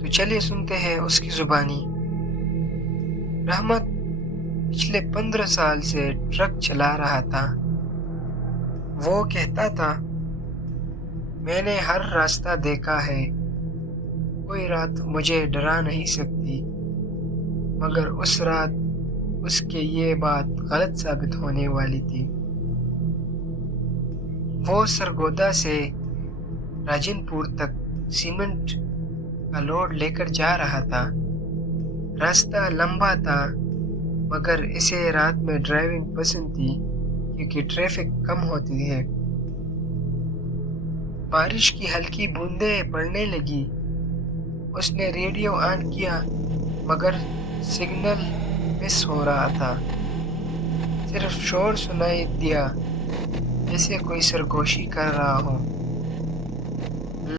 تو چلیے سنتے ہیں اس کی زبانی۔ رحمت پچھلے 15 سال سے ٹرک چلا رہا تھا۔ وہ کہتا تھا، میں نے ہر راستہ دیکھا ہے، کوئی رات مجھے ڈرا نہیں سکتی، مگر اس رات اس کے یہ بات غلط ثابت ہونے والی تھی۔ وہ سرگودا سے راجن پور تک سیمنٹ کا لوڈ لے کر جا رہا تھا۔ راستہ لمبا تھا، مگر اسے رات میں ڈرائیونگ پسند تھی کیونکہ ٹریفک کم ہوتی ہے۔ بارش کی ہلکی بوندیں پڑنے لگی۔ اس نے ریڈیو آن کیا، مگر سگنل مس ہو رہا تھا۔ صرف شور سنائی دیا، جیسے کوئی سرگوشی کر رہا ہو۔